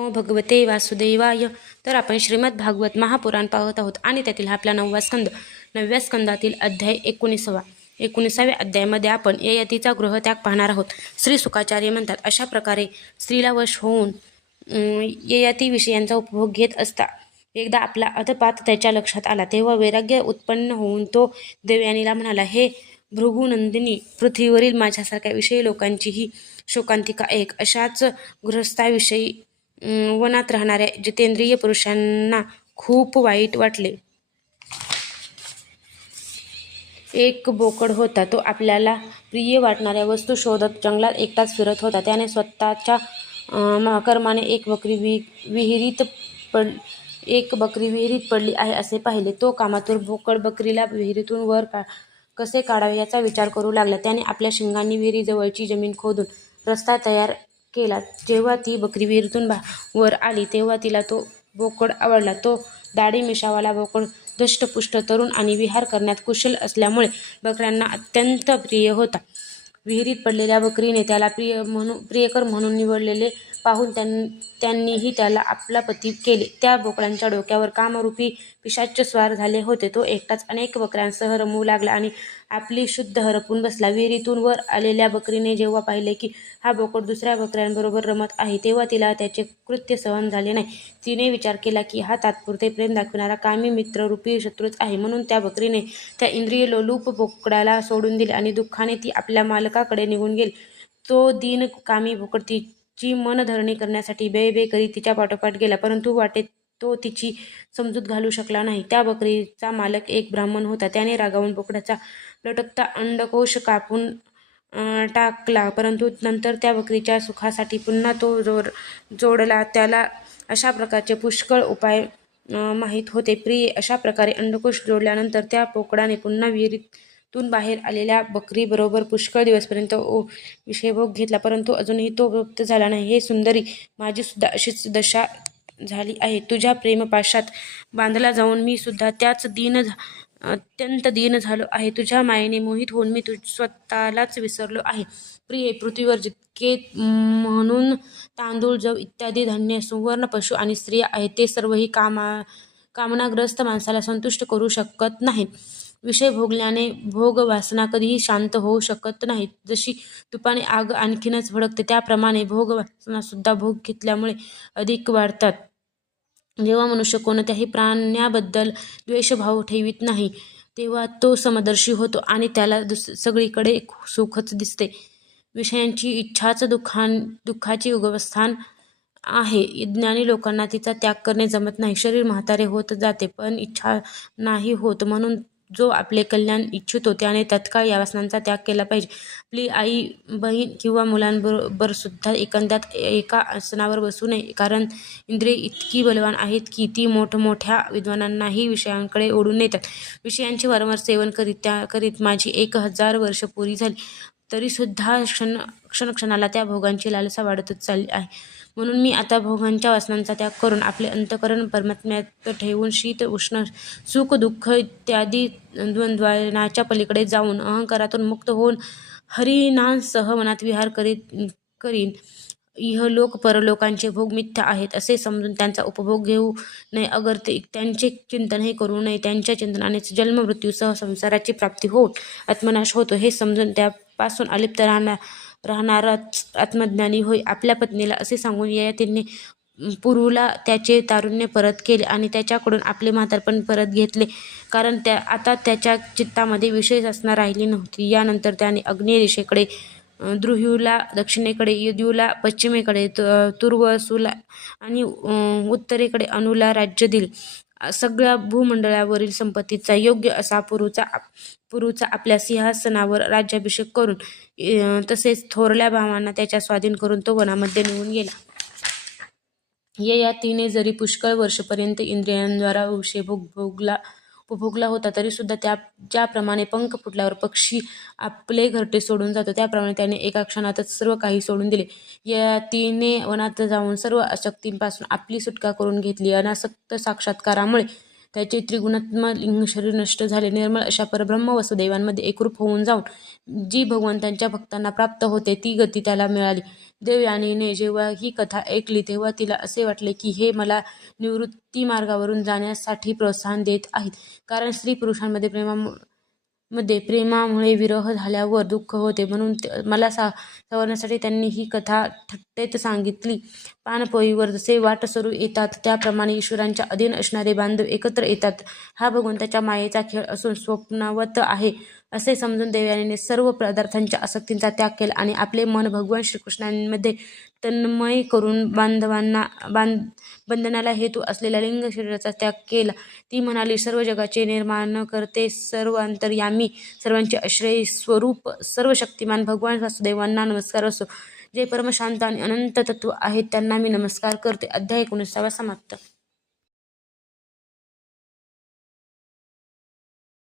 नमो भगवते वासुदेवाय. तर आपण श्रीमद भागवत महापुराण पाहत आहोत आणि त्यातील हा आपला नववा स्कंद नवव्या स्कंदातील अध्याय एकोणीसावा. एकोणीसाव्या अध्यायामध्ये आपण ययातीचा गृहत्याग पाहणार आहोत. श्री सुखाचार्य म्हणतात अशा प्रकारे स्त्रीला वश होऊन ययाती विषयांचा उपभोग घेत असता. एकदा आपला अधपात त्याच्या लक्षात आला तेव्हा वैराग्य उत्पन्न होऊन तो देवयानीला म्हणाला हे भृगुनंदिनी पृथ्वीवरील माझ्यासारख्या विषयी लोकांचीही शोकांतिका एक. अशाच गृहस्थाविषयी वनात राहणाऱ्या जितेंद्रिय पुरुषांना खूप वाईट वाटले. एक बोकड होता तो आपल्याला प्रिय वाटणाऱ्या वस्तू शोधत जंगलात एकटाच फिरत होता. त्याने स्वतःच्या महाकर्माने कर्माने एक बकरी वि विहिरीत पड एक बकरी विहिरीत पडली आहे असे पाहिले. तो कामातून बोकड बकरीला विहिरीतून वर का कसे काढावे याचा विचार करू लागला. त्याने आपल्या शिंगांनी विहिरीजवळची जमीन खोदून रस्ता तयार केला. जेव्हा ती बकरी विहिरीतून बा वर आली तेव्हा तिला तो बोकड आवडला. तो दाढी मिशावाला बोकड दष्टपुष्ट तरुण आणि विहार करण्यात कुशल असल्यामुळे बकऱ्यांना अत्यंत प्रिय होता. विहिरीत पडलेल्या बकरीने त्याला प्रिय म्हणून प्रियकर म्हणून निवडलेले पाहून त्यां त्यांनीही त्याला आपला पती केले. त्या बोकडांच्या डोक्यावर कामरूपी पिशाच्य स्वार झाले होते. तो एकटाच अनेक बकऱ्यांसह रमू लागला आणि आपली शुद्ध हरपून बसला. विहिरीतून वर आलेल्या बकरीने जेव्हा पाहिले की हा बोकड दुसऱ्या बकऱ्यांबरोबर रमत आहे तेव्हा तिला त्याचे कृत्य सहन झाले नाही. तिने विचार केला की हा तात्पुरते प्रेम दाखविणारा कामी मित्ररूपी शत्रूच आहे. म्हणून त्या बकरीने त्या इंद्रिय लोलूप बोकडाला सोडून दिले आणि दुःखाने ती आपल्या मालकाकडे निघून गेली. तो दिन कामी बोकड तिची मनधरणी करण्यासाठी बे बे करीत तिच्या पाठोपाठ गेला परंतु वाटेत तो तिची समजूत घालू शकला नाही. त्या बकरीचा मालक एक ब्राह्मण होता. त्याने रागावून बोकडाचा लटकता अंडकोश कापून टाकला. परंतु नंतर त्या बकरीच्या सुखासाठी पुन्हा तो जोर जोडला. त्याला अशा प्रकारचे पुष्कळ उपाय माहीत होते. प्रिय अशा प्रकारे अंडकोश जोडल्यानंतर त्या पोकडाने पुन्हा विहिरीतून बाहेर आलेल्या बकरीबरोबर पुष्कळ दिवसपर्यंत ओ विषयभोग घेतला. परंतु अजूनही तो मुक्त झाला नाही. हे सुंदरी माझी सुद्धा अशीच दशा झाली आहे. तुझ्या प्रेमपाशात बांधला जाऊन मी सुद्धा त्याच दीन झा- अत्यंत दीन झालो आहे. तुझ्या मायेने मोहित होऊन मी तुझ स्वतःलाच विसरलो आहे. प्रिय पृथ्वीवर जितके म्हणून तांदूळ जव इत्यादी धान्य सुवर्ण पशु आणि स्त्रिया आहेत ते सर्वही कामा कामनाग्रस्त माणसाला संतुष्ट करू शकत नाहीत. विषय भोगल्याने भोग वासना कधीही शांत होऊ शकत नाहीत. जशी तुपाने आग आणखीनच भडकते त्याप्रमाणे भोग वासना सुद्धा भोग घेतल्यामुळे अधिक वाढतात. जेव्हा मनुष्य कोणत्याही प्राण्याबद्दल द्वेषभाव ठेवीत नाही तेव्हा तो समदर्शी होतो आणि त्याला दुस सगळीकडे सुखच दिसते. विषयांची इच्छाच दुःखान दुःखाची उगवस्थान आहे. ज्ञानी लोकांना तिचा त्याग करणे जमत नाही. शरीर म्हातारे होत जाते पण इच्छा नाही होत म्हणून जो आपले कल्याण इच्छित होते त्याने तत्काळ या वासनांचा त्याग केला पाहिजे. आपली आई बहीण किंवा मुलांबरोबर सुद्धा एकंदात एका आसनावर बसू नये. कारण इंद्रिय इतकी बलवान आहेत की ती मोठमोठ्या विद्वानांनाही विषयांकडे ओढून नेतात. विषयांचे वारंवार सेवन करीत त्या करीत माझी एक हजार वर्ष पुरी झाली. तरीसुद्धा क्षण क्षणक्षणाला त्या भोगांची लालसा वाढतच चालली आहे. म्हणून मी आता भोगांच्या वासनांचा त्याग करून आपले अंतकरण परमात्म्यात ठेवून शीत उष्ण सुख दुःख इत्यादी द्वंद्वनाच्या पलीकडे जाऊन अहंकारातून मुक्त होऊन हरिनांसह मनात विहार करीत करीन. इहलोक परलोकांचे भोग मिथ्या आहेत असे समजून त्यांचा उपभोग घेऊ नये. अगर ते त्यांचे चिंतनही करू नये त्यांच्या चिंतनानेच जन्म मृत्यूसह संसाराची प्राप्ती होऊन आत्मनाश होतो हे समजून त्यापासून अलिप्त राहणार राहणाराच आत्मज्ञानी होय आपल्या पत्नीला असे सांगून ययातीने पुरूला त्याचे तारुण्य परत केले आणि त्याच्याकडून आपले म्हातारपण परत घेतले. कारण त्या आता त्याच्या चित्तामध्ये विशेष असणार राहिली नव्हती. यानंतर त्याने अग्निरेषेकडे दिशेकडे द्रुह्यूला दक्षिणेकडे यद्यूला पश्चिमेकडे तु- तुर्वसूला आणि उत्तरेकडे अनुला राज्य दिले. सगळ्या भूमंडळावरील संपत्तीचा योग्य असा पुरूचा पुरूचा आपल्या सिंहासनावर राज्याभिषेक करून तसेच थोरल्या भावांना त्याच्या स्वाधीन करून तो वनामध्ये निघून गेला. ययातीने जरी पुष्कळ वर्षपर्यंत इंद्रियांद्वारा विषय भोगला उपभोगला होता तरीसुद्धा त्या ज्याप्रमाणे पंख फुटल्यावर पक्षी आपले घरटे सोडून जातो त्याप्रमाणे त्याने एका क्षणातच सर्व काही सोडून दिले. ययातीने वनात जाऊन सर्व अशक्तींपासून आपली सुटका करून घेतली. अनासक्त साक्षात्कारामुळे त्याचे त्रिगुणात्मक लिंग शरीर नष्ट झाले. निर्मळ अशा परब्रह्म वसुदेवांमध्ये एकरूप होऊन जाऊन जी भगवंतांच्या भक्तांना प्राप्त होते ती गती त्याला मिळाली. देवयानीने जेव्हा ही कथा ऐकली तेव्हा तिला असे वाटले की हे मला निवृत्ती मार्गावरून जाण्यासाठी प्रोत्साहन देत आहेत. कारण स्त्री पुरुषांमध्ये प्रेमा मध्ये प्रेमामुळे विरह झाल्यावर दुःख होते. म्हणून मला सा सावरण्यासाठी त्यांनी ही कथा थट्टेत सांगितली. पानपोईवर जसे वाट सरू येतात त्याप्रमाणे ईश्वरांच्या अधीन असणारे बांधव एकत्र येतात. हा भगवंताच्या मायेचा खेळ असून स्वप्नवत आहे. असे समजून देवयानीने सर्व पदार्थांच्या आसक्तींचा त्याग केला आणि आपले मन भगवान श्रीकृष्णांमध्ये तन्मय करून बांधवांना बांध बंधनाला हेतू असलेल्या लिंग शरीराचा त्याग केला. ती म्हणाली सर्व जगाचे निर्माण करते सर्व अंतर्यामी सर्वांचे आश्रय स्वरूप सर्व शक्तिमान भगवान वासुदेवांना नमस्कार असो. जे परमशांत आणि अनंत तत्व आहेत त्यांना मी नमस्कार करते. अध्याय एकोणीसावा समाप्त.